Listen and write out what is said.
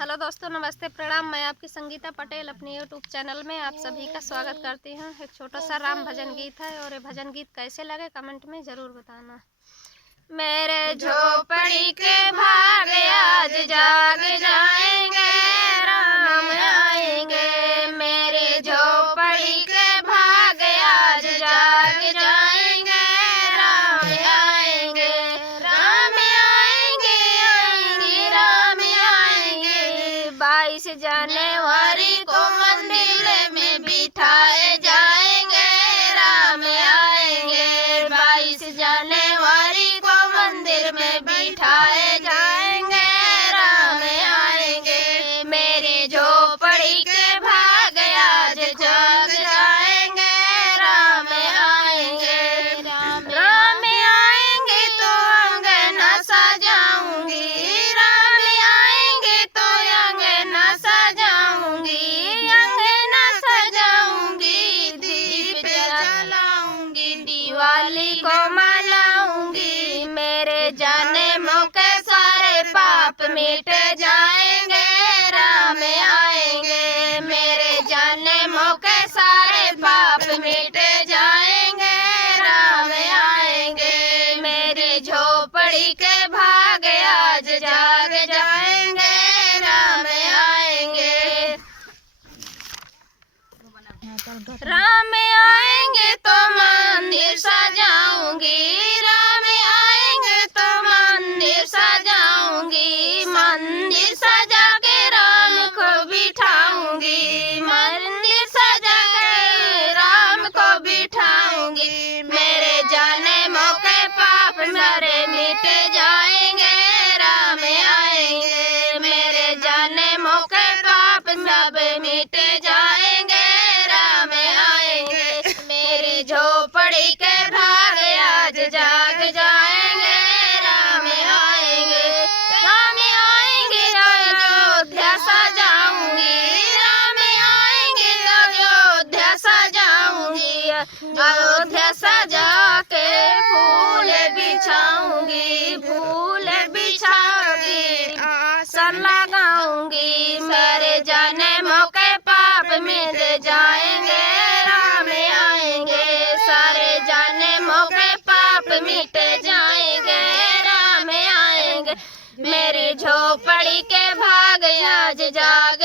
Hello दोस्तों, नमस्ते, प्रणाम। मैं आपकी संगीता पटेल अपने यूट्यूब चैनल में आप सभी का स्वागत करती हूँ। एक छोटा सा राम भजन गीत है और ये भजन गीत कैसे लगे कमेंट में ज़रूर बताना। मेरे झोपड़ी के भाग आज जाग जाएंगे, राम आएंगे। मेरे झोपड़ी के भाग आज जाग जाएंगे, राम आएंगे। राम आएंगे, आएंगे, राम आएंगे। 22 जनवरी को मंदिर में बिठाए जाएंगे, राम आएंगे। 22 जनवरी को मंदिर में बिठाए जाएंगे, राम आएंगे। मेरे झोपड़ी के भाग आज जाग जाएंगे, राम आएंगे। राम आएंगे तो अंगना सजाऊंगी, राम आएंगे तो अंगना सजाऊंगी, अंगना सजाऊंगी। दीप जलाऊंगी, दिवाली को मनाऊंगी। मेरे जाने मौके सारे पाप मिट जाएंगे, राम आएंगे। मेरे जाने मौके सारे पाप मिट जाएंगे, राम आएंगे। मेरी झोपड़ी के भाग आज जाग जाएंगे, राम आएंगे। राम आएंगे तो मंदिर सजाऊंगी, राम आएंगे तो मंदिर सजाऊंगी। मंदिर सजा के राम को बिठाऊंगी, मंदिर सजा के राम को बिठाऊंगी। मेरे जाने मौके पाप सारे मिट जाएंगे, राम आएंगे। मेरे जाने मौके पाप सब मिट जाएंगे, राम आएंगे। मेरी झोपड़ी के भाग आज जाग जाएंगे, राम आएंगे। राम आएंगे तो अयोध्या सजाऊंगी, राम आएंगे तो अयोध्या सजाऊंगी। अयोध्या सजा के फूल बिछाऊंगी, फूल बिछा के आसन लगाऊंगी। मेरे जाने मौके पाप मिट जाएंगे, राम आएंगे। सारे जाने मौके पाप मिट जाएंगे, राम आएंगे। मेरी झोपड़ी के भाग आज जाग